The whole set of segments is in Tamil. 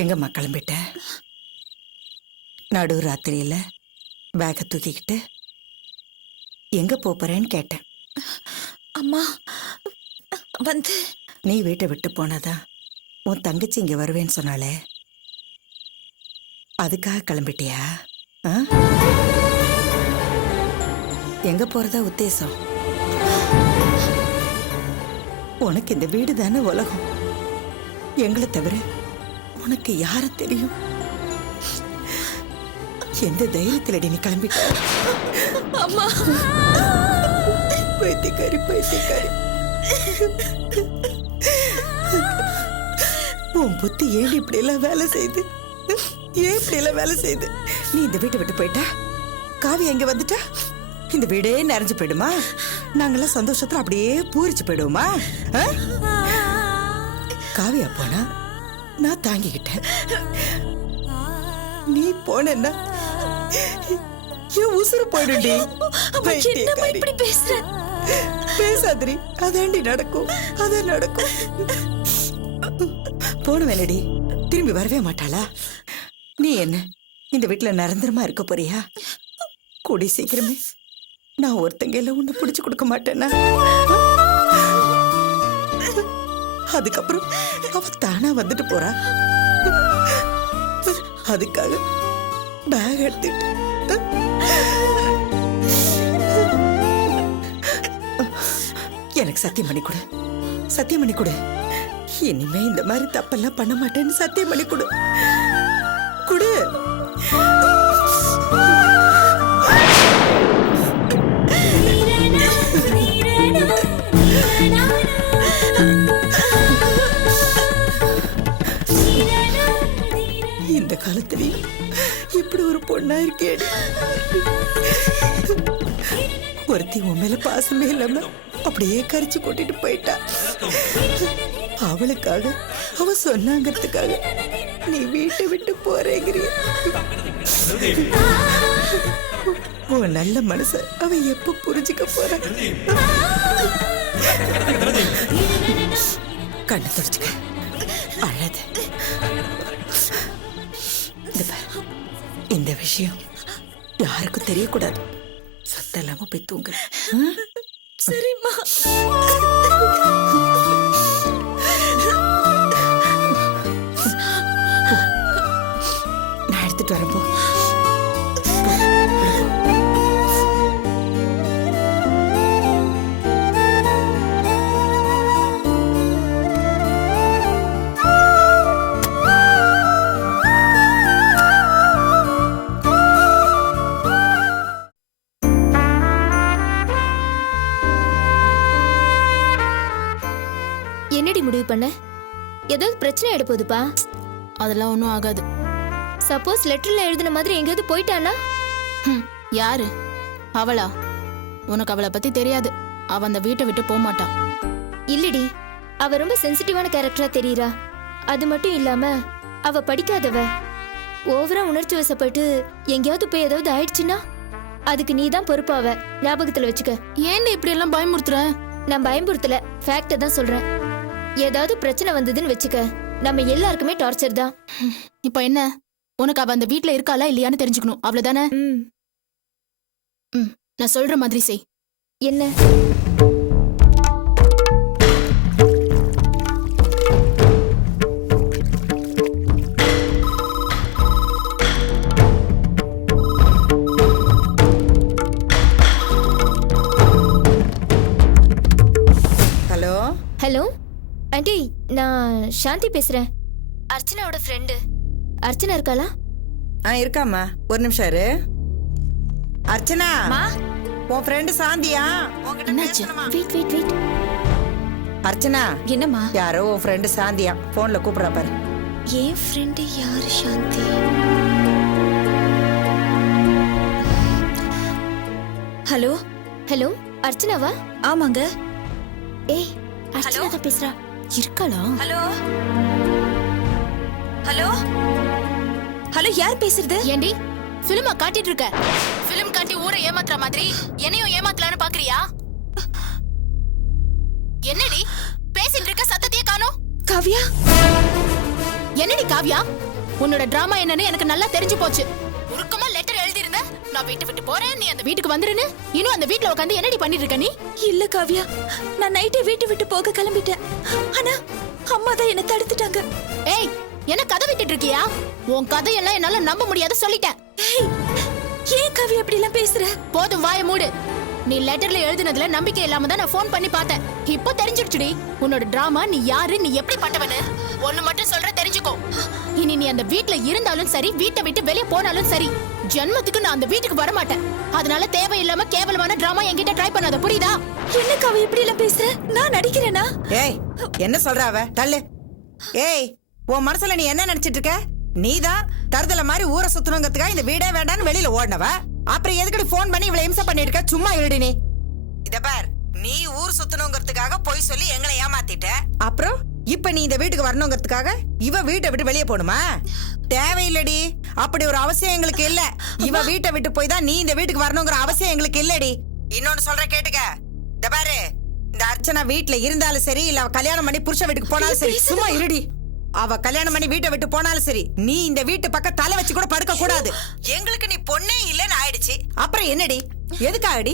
எங்கம்மா கிளம்பிட்ட? நடு ராத்திரியில பேக்கை தூக்கிக்கிட்டு எங்க போறேன்னு கேட்டேன். அம்மா வந்து நீ வீட்டை விட்டு போனதா உன் தங்கச்சி இங்க வருவேன்னு சொன்னாலே, அதுக்காக கிளம்பிட்டியா? எங்க போறதா உத்தேசம்? உனக்கு இந்த வீடு தானே உலகம். எங்களை தவிர உனக்கு யார தெரியும்? எந்த தைரியத்தில் நீ கிளம்பிட்ட? அம்மா பைத்தியக்காரி பைத்தியக்காரி. உன் புத்தி ஏன் இப்படி எல்லாம் வேலை செய்து? ஏன் இப்படி எல்லாம் வேலை செய்து? நீ இந்த வீட்டை விட்டு போயிட்ட, காவி எங்க வந்துட்டா, இந்த வீடே நிறைஞ்சு போயிடுமா? நாங்கெல்லாம் சந்தோஷத்துல அப்படியே பூரிச்சு போயிடுவோமா? காவியா போனா நான் தாங்கிக்கிட்டேன். நீ போனா என் உசுறு போயிடுடி. இப்படி பேசுற? பேசாதிரி, அதாண்டி நடக்கும். அதான் நடக்கும். போன வேலடி திரும்பி வரவே மாட்டாளா? நீ என்ன இந்த வீட்டுல நிரந்தரமா இருக்க போறியா? கூடி சீக்கிரமே நான் ஒருத்தங்க எல்லாம் ஒண்ணு பிடிச்சு கொடுக்க மாட்டேன்னா? அதுக்கப்புறம் அவ தானா வந்துட்டு போறா. அதுக்காக பேக் எடுத்துட்டு எனக்கு சத்தியம் பண்ணி கொடு. சத்தியம் பண்ணி கொடு. இனிமே இந்த மாதிரி தப்பெல்லாம் பண்ண மாட்டேன்னு சத்தியம் பண்ணி கொடு. கொடு. இந்த காலத்திலையும் இப்படி ஒரு பொண்ணா இருக்கேடி. ஒருத்தி உன் மேல பாசமே இல்லாம அப்படியே கரிச்சு கொட்டிட்டு போயிட்டா. அவளுக்காக, அவ சொன்னாங்கிறதுக்காக நீ வீட்டை விட்டு போறேங்கிறிய. உன் நல்ல மனச அவ எப்ப புரிஞ்சுக்க போற? கண்ணு தொடச்சுக்க, அழாத. இந்த விஷயம் யாருக்கும் தெரியக்கூடாது. சத்தம் இல்லாம போய் தூங்க. சரிம்மா. நான் எடுத்துட்டு வரப்போ என்னடி முடிவு பண்ண? ஏதாவது பிரச்சனை எடுப்போதுப்பா? அதெல்லாம் ஒன்றும் ஆகாது. சப்போஸ் லெட்டர்ல எழுதின மாதிரி எங்கேயாவது போயிட்டானா? யாரு அவளா? உனக்கு அவளை பத்தி தெரியாது. அவ அந்த வீட்டை விட்டு போக மாட்டான். இல்லடி, அவ ரொம்ப சென்சிட்டிவான கேரக்டரா தெரியறா. அது மட்டும் இல்லாம அவ படிக்காதவ. ஓவரா உணர்ச்சி வசப்பட்டு எங்கேயாவது போய் ஏதாவது ஆயிடுச்சுன்னா அதுக்கு நீதான் பொறுப்பாவ. ஞாபகத்துல வச்சுக்க. ஏன் இப்படி எல்லாம் பயமுறுத்துற? நான் பயமுறுத்தல, ஃபேக்ட தான் சொல்றேன். ஏதாவது பிரச்சனை வந்ததுன்னு வச்சுக்க, நம்ம எல்லாருக்குமே டார்ச்சர் தான். இப்ப என்ன? உனக்கு அவ அந்த வீட்ல இருக்காளா இல்லையான்னு தெரிஞ்சுக்கணும், அவ்வளவுதானே? நான் சொல்ற மாதிரி செய். என்ன? ஹலோ. ஹலோ ஆண்டி, நான் சாந்தி பேசுறேன். அர்ச்சனாவோட ஃப்ரெண்டு. அர்ச்சனா இருக்காளா? இருக்காமா. ஒரு நிமிஷம் இரு. அர்ச்சனா, உன் ஃப்ரெண்டு சாந்தியா? என்னாச்சு? Wait wait wait. அர்ச்சனா. என்னம்மா? யாரோ உன் ஃப்ரெண்டு சாந்தியா போன்ல கூப்பிடுறா பாரு. என் ஃப்ரெண்டு யாரு? சாந்தி. ஹலோ. ஹலோ, அர்ச்சனாவா? ஆமாங்க. ஏய், அர்ச்சனா தான் பேசுறா. இருக்காளா? ஹலோ ஹலோ ஹலோ, யார் பேசுறது? ஏண்டி பிலிமா காட்டிட்டு இருக்க? பிலிம் காட்டி ஊரை ஏமாத்துற மாதிரி என்னையும் ஏமாத்தலான்னு பாக்குறியா? என்னடி பேசிட்டு இருக்க? சத்தத்தையே காணோம். காவ்யா. என்னடி காவ்யா, உன்னோட டிராமா என்னன்னு எனக்கு நல்லா தெரிஞ்சு போச்சு. உருக்கமா லெட்டர் எழுதி இருந்த, நான் வீட்டை விட்டு போறேன், நீ அந்த வீட்டுக்கு வந்துருன்னு. இன்னும் அந்த வீட்ல உட்காந்து என்னடி பண்ணிட்டு இருக்க நீ? இல்ல காவ்யா, நான் நைட்டே வீட்டை விட்டு போக கிளம்பிட்டேன். ஆனா அம்மா தான் என்ன தடுத்துட்டாங்க. ஏய், என்ன கதை விட்டுட்டு இருக்கியா? உன் கதையெல்லாம் என்னால நம்ப முடியாது சொல்லிட்டேன். ஏய், ஏன் காவ்யா இப்படி எல்லாம் பேசுற? போதும், வாயை மூடு. நீ லெட்டர்ல எழுதுனதுல நம்பிக்கை இல்லாம தான் நான் ஃபோன் பண்ணி பார்த்தேன். இப்போ தெரிஞ்சிடுச்சுடி உன்னோட டிராமா. நீ யாரு, நீ எப்படி பட்டவனு ஒண்ணு மட்டும் சொல்ற, தெரிஞ்சுக்கோ. இனி நீ அந்த வீட்ல இருந்தாலும் சரி, வீட்டை விட்டு வெளியே போனாலும் சரி, ஜென்மத்துக்கு நான் அந்த வீட்டுக்கு வர மாட்டேன். அதனால தேவையில்லாம கேவலமான டிராமா என்கிட்ட ட்ரை பண்ணாத, புரியுதா? என்ன காவ்யா இப்படி எல்லாம் பேசுற? நான் நடிக்கிறேனா? ஏய், என்ன சொல்ற அவ? தள்ளு. ஏய், உன் மனசுல நீ என்ன நினைச்சிட்டு இருக்க? நீதான் தருதல மாதிரி ஊரை சுத்தணுங்கிறதுக்காக இந்த வீடே வேண்டான்னு வெளியில ஓடினவ. அப்புறம் எதுக்கடி போன் பண்ணி இவ்வளவு இம்சை பண்ணிட்டு இருக்க? சும்மா இருடி நீ. இத பார், நீ ஊர் சுத்தணுங்கிறதுக்காக போய் சொல்லி எங்களை ஏமாத்திட்ட. அப்புறம் இப்ப நீ இந்த வீட்டுக்கு வரணுங்கிறதுக்காக இவ வீட்டை விட்டு வெளியே போணுமா? தேவையில்லடி, அப்படி ஒரு அவசியம் எங்களுக்கு இல்ல. இவ வீட்டை விட்டு போய் தான் நீ இந்த வீட்டுக்கு வரணுங்கிற அவசியம் எங்களுக்கு இல்லடி. இன்னொன்னு சொல்ற கேட்டுக்க. இத பாரு, இந்த அர்ச்சனா வீட்டுல இருந்தாலும் சரி, இல்ல அவ கல்யாணம் பண்ணி புருஷ வீட்டுக்கு போனாலும் சரி, சும்மா இருடி. அவ கல்யாணம் பண்ணி வீட்டை விட்டு போனாலும் சரி, நீ இந்த வீட்டு பக்கம் தலை வச்சு கூட படுக்க கூடாது. எங்களுக்கு நீ பொண்ணே இல்லன்னு ஆயிடுச்சு. அப்புறம் என்னடி? எதுக்காடி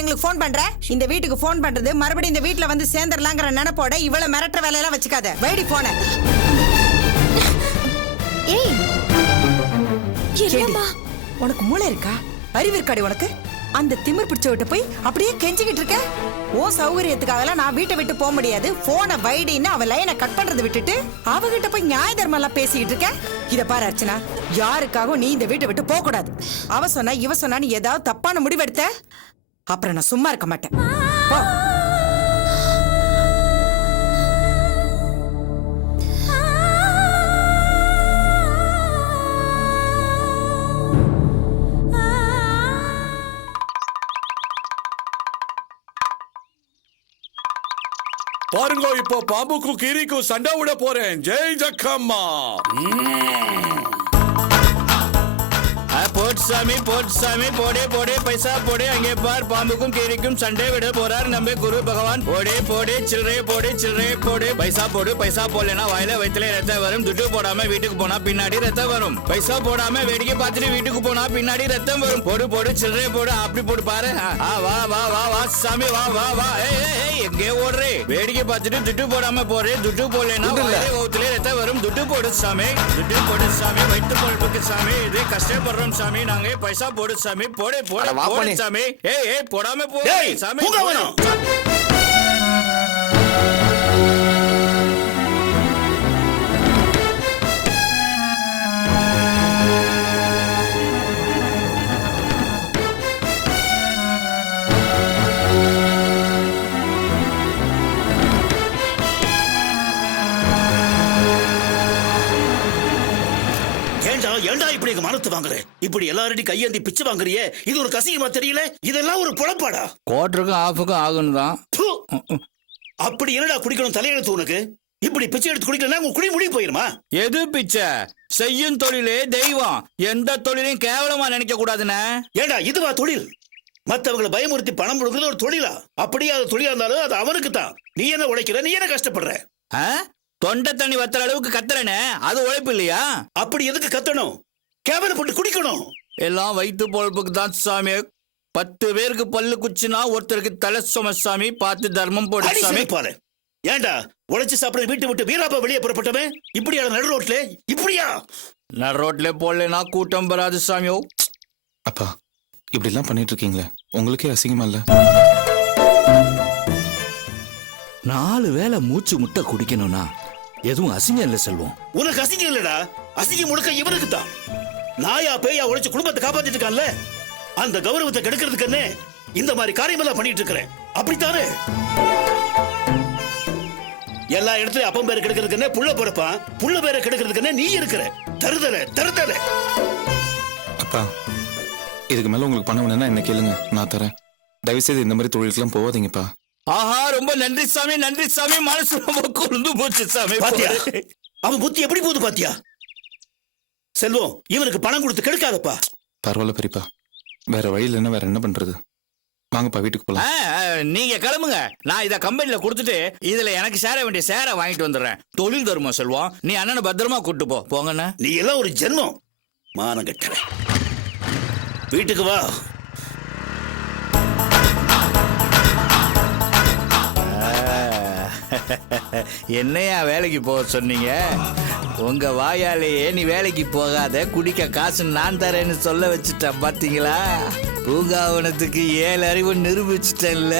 எங்களுக்கு போன் பண்ற? இந்த வீட்டுக்கு போன் பண்றது மறுபடியும் இந்த வீட்டுல வந்து சேர்ந்துடலாங்கிற நினைப்போட இவ்வளவு மிரட்டுற வேலையெல்லாம் வச்சுக்காத. வைடி போன. ஏய், என்னம்மா? உனக்கு மூளை இருக்கா? அறிவு இருக்காடி உனக்கு? அந்த திமிர் பிடிச்ச விட்டு போய் அப்படியே கெஞ்சிக்கிட்டு இருக்க. ஓ சௌகரியத்துக்காகலாம் நான் வீட்டை விட்டு போக முடியாது, போனை வைடின்னு அவ லைனை கட் பண்றது விட்டுட்டு அவகிட்ட போய் நியாய தர்மம் எல்லாம் பேசிக்கிட்டு இருக்க. இத பாரு அர்ச்சனா, யாருக்காகவும் நீ இந்த வீட்டை விட்டு போக கூடாது. அவ சொன்னா இவ சொன்னான்னு ஏதாவது தப்பான முடிவெடுத்த அப்புறம் நான் சும்மா இருக்க மாட்டேன். போ. பாருங்க, இப்போ பாம்புக்கும் கீரிக்கும் சண்டை விட போறேன். ஜெய் ஜக்கம்மா. போட்டு சாமி போடே போடே பைசா போடே. அங்கே பார், பாம்புக்கும் கீரிக்கும் சண்டை விட போறார் நம்ம குரு பகவான். போடே போடே சில்லறை போடே. பைசா போடு. பைசா போடலனா வாயில வயித்துல ரத்தம் வரும். துட்டு போடாம வீட்டுக்கு போனா பின்னாடி ரத்தம் வரும். பைசா போடாம வேடிக்கை பார்த்துட்டு வீட்டுக்கு போனா பின்னாடி ரத்தம் வரும். போடு சில்லறை போடு. அப்படி போடு பாரு. வா வா வா வா சாமி, வா வா வா. ஏய், எங்கே ஓடுறே? வேடிக்கை பார்த்துட்டு துட்டு போடாம போறே. துட்டு போடலனா வாயில வயித்துல ரத்தம் வரும். துட்டு போடு சாமி, வயிற்று பொழுப்புக்கு சாமி. இது கஷ்டப்படுறோம் சாமி, நாங்க பைசா போடு சாமி. போடு சாமி. ஏய் போடாம போ சாமி. ஏண்டா இப்படி மனத்து வாங்குற? இப்படி எல்லாரும் கையேந்தி பிச்சு வாங்குறியே, இது ஒரு கசியமா தெரியல? இதெல்லாம் ஒரு பொழப்பாடா? குவார்டருக்கும் ஆஃபுக்கும் ஆகணும் தான். அப்படி என்னடா குடிக்கணும் தலையெழுத்து உனக்கு? இப்படி பிச்சை எடுத்து குடிக்கலன்னா உங்க குடி முடிய போயிருமா? எது பிச்சை? செய்யும் தொழிலே தெய்வம். எந்த தொழிலையும் கேவலமா நினைக்க கூடாதுன்னு. ஏண்டா இதுவா தொழில்? மத்தவங்களை பயமுறுத்தி பணம் கொடுக்கறது ஒரு தொழிலா? அப்படியே அது தொழிலா இருந்தாலும் அது அவனுக்கு தான். நீ என்ன உழைக்கிற, நீ என்ன கஷ்டப்படுற? தொண்டை தண்ணி வத்துற அளவுக்கு கத்துறனே, அது உழைப்பு இல்லையா? அப்படி எதுக்கு கத்தணும்? கேவலப்பட்டு குடிக்கணும். எல்லாம் வயிற்று பொழப்புக்கு தான் சாமி. 10 பேருக்கு பல்லு குச்சினா ஒருத்தருக்கு தலை சும சாமி. பார்த்து தர்மம் போடு சாமி. பாரு, ஏண்டா உழைச்சு சாப்பிட வீட்டு விட்டு வீராப்பா வெளியே புறப்பட்டவன் இப்படியா நடு ரோட்ல? இப்படியா நடு ரோட்ல போடலனா கூட்டம் வராது சாமியோ. அப்பா, இப்படி எல்லாம் பண்ணிட்டு இருக்கீங்களே, உங்களுக்கே அசிங்கமா இல்ல? 4 வேளை மூச்சு முட்டை குடிக்கணும்னா எதுவும் அசிங்கம் இல்ல செல்வம். உனக்கு அசிங்கம் இல்லடா, அசிங்கம் முழுக்க இவனுக்கு தான். நாயா பேயா உழைச்சு குடும்பத்தை காப்பாத்திட்டு இருக்கான்ல, அந்த கௌரவத்தை கெடுக்கிறதுக்குன்னு இந்த மாதிரி காரியமெல்லாம் பண்ணிட்டு இருக்கிறேன். அப்படித்தானே? எல்லா இடத்துலயும் அப்பம் பேரை கெடுக்கிறதுக்குன்னு புள்ள பிறப்பான், புள்ள பேரை கெடுக்கிறதுக்குன்னு நீ இருக்கிற. தருதல அப்பா, இதுக்கு மேல உங்களுக்கு பணம் வேணும்னா என்ன கேளுங்க, நான் தரேன். தயவு செய்து இந்த மாதிரி தொழிலுக்குலாம் போவாதீங்கப்பா. ஆஹா, ரொம்ப நன்றி சாமி, நன்றி சாமி. மனசு ரொம்ப குளிர்ந்து போச்சு சாமி. பாத்தியா அவன் புத்தி எப்படி போகுது பாத்தியா? செல்வம், இவனுக்கு பணம் கொடுத்து கெடுக்காதப்பா. பரவாயில்ல பெரியப்பா, வேற வழி இல்லைன்னா வேற என்ன பண்றது? வாங்கப்பா வீட்டுக்கு போலாம். நீங்க கிளம்புங்க. நான் இத கம்பெனில கொடுத்துட்டு இதுல எனக்கு சேர வேண்டிய சேர வாங்கிட்டு வந்துடுறேன். தொழில் தர்மம் செல்வம். நீ அண்ணனை பத்திரமா கூட்டு போங்கண்ணா. நீ எல்லாம் ஒரு ஜென்மம் மானம் கட்டவன். வீட்டுக்கு வா. என்னையா வேலைக்கு போக சொன்னீங்க? உங்க வாயாலேயே நீ வேலைக்கு போகாத, குடிக்க காசு நான் தரேன்னு சொல்ல வச்சுட்டேன் பாத்தீங்களா? பூங்காவனத்துக்கு 7 அறிவு நிரூபிச்சிட்டேன்ல.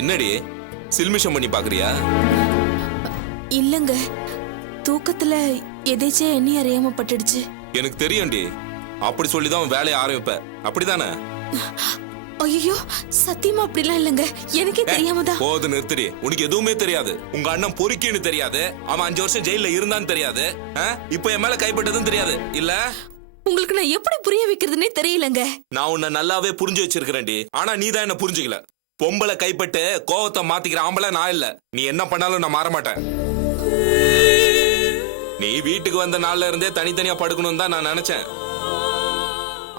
என்னடி சில்மிஷம் பண்ணி பாக்குறியா? இல்லங்க, தூக்கத்துல எதேச்சே எண்ணி அறியாம பட்டுடுச்சு. எனக்கு தெரியும்டி. அப்படி சொல்லிதான் வேலையை ஆரம்பிப்ப, அப்படிதானே? ஐயோ, சத்தியமா அப்படிலாம் இல்லங்க, எனக்கே தெரியாம தான். போது நிறுத்தடி. உனக்கு எதுவுமே தெரியாது. உங்க அண்ணன் பொறுக்கின்னு தெரியாது. அவன் 5 வருஷம் ஜெயில இருந்தான்னு தெரியாது. இப்ப என் மேல கைப்பட்டதும் தெரியாது இல்ல? உங்களுக்கு நான் எப்படி புரிய வைக்கிறதுனே தெரியலங்க. நான் உன்னை நல்லாவே புரிஞ்சு வச்சிருக்கிறேன்டி. ஆனா நீ தான் என்ன புரிஞ்சுக்கல. பொம்பளை கைப்பட்டு கோவத்தை மாத்திக்கிற ஆம்பளை நான் இல்ல. நீ என்ன பண்ணாலும் நான் மாற மாட்டேன். நீ வீட்டுக்கு வந்த நாள்ல இருந்தே தனித்தனியா படுக்கணும் தான் நான் நினைச்சேன்.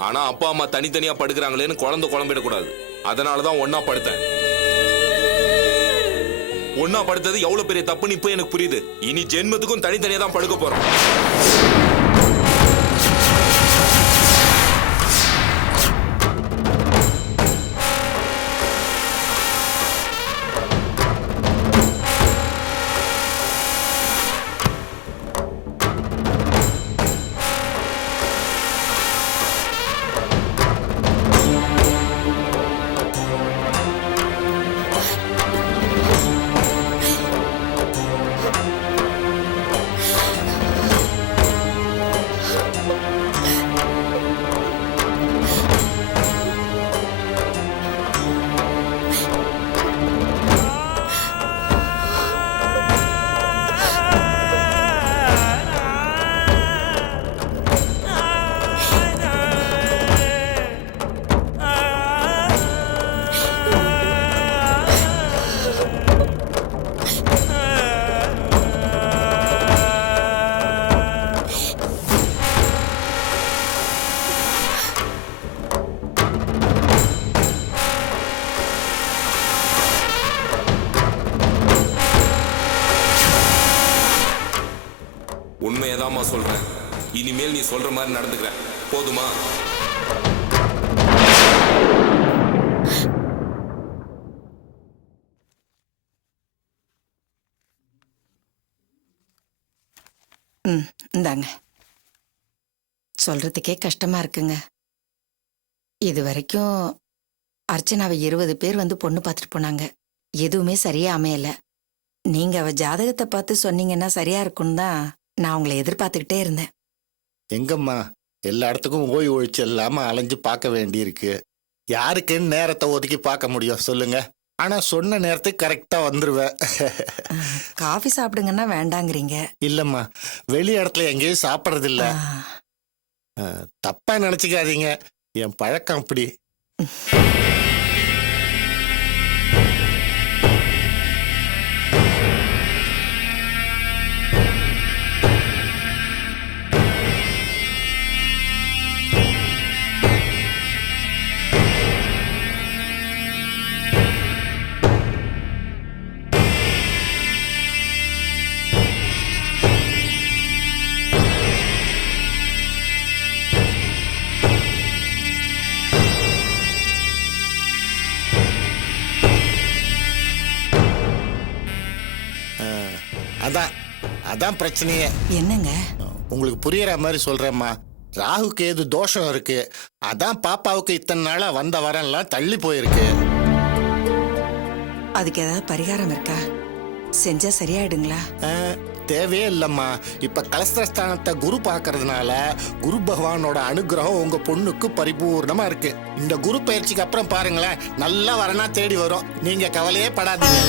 ஆனா அப்பா அம்மா தனித்தனியா படுக்கிறாங்களேன்னு குழம்பிடக்கூடாது. அதனாலதான் ஒன்னா படுத்தேன். ஒன்னா படுத்தது எவ்வளவு பெரிய தப்புன்னு இப்ப எனக்கு புரியுது. இனி ஜென்மத்துக்கும் தனித்தனியா தான் படுக்க போறோம். உண்மையதாம்மா சொல்றேன். இனிமேல் நீ சொல்ற மாதிரி நடந்துக்கிறேன். போதுமா? இந்தாங்க. சொல்றதுக்கே கஷ்டமா இருக்குங்க. இது வரைக்கும் அர்ச்சனாவை 20 பேர் வந்து பொண்ணு பார்த்துட்டு போனாங்க. எதுவுமே சரியா அமையல. நீங்க அவ ஜாதகத்தை பார்த்து சொன்னீங்கன்னா சரியா இருக்கும்னு தான் நான் உங்களை எதிர்பார்த்துக்கிட்டே இருந்தேன். எங்கம்மா, எல்லா இடத்துக்கும் ஓய்வு ஒழிச்சு இல்லாம அலைஞ்சு பார்க்க வேண்டியிருக்கு. யாருக்குன்னு நேரத்தை ஒதுக்கி பார்க்க முடியும் சொல்லுங்க? ஆனா சொன்ன நேரத்துக்கு கரெக்டா வந்துருவேன். காஃபி சாப்பிடுங்கன்னா வேண்டாங்கிறீங்க. இல்லம்மா, வெளி இடத்துல எங்கேயும் சாப்பிட்றது இல்ல. தப்பா நினைச்சுக்காதீங்க, என் பழக்கம் அப்படி. அதான் பிரச்சனையே. என்னங்க? உங்களுக்கு புரியற மாதிரி சொல்றேம்மா. ராகுக்கு ஏது தோஷம் இருக்கு. அதான் பாப்பாவுக்கு இத்தனை நாளா வந்த வரன்லாம் தள்ளி போயிருக்கு. அதுக்கு ஏதாவது பரிகாரம் இருக்கா? செஞ்சா சரியாயிடுங்களா? தேவையே இல்லம்மா. இப்ப கலஸ்திரஸ்தானத்தை குரு பாக்குறதுனால குரு பகவானோட அனுகிரகம் உங்க பொண்ணுக்கு பரிபூர்ணமா இருக்கு. இந்த குரு பயிற்சிக்கு அப்புறம் பாருங்களேன், நல்ல வரனா தேடி வரும். நீங்க கவலையே படாதீங்க.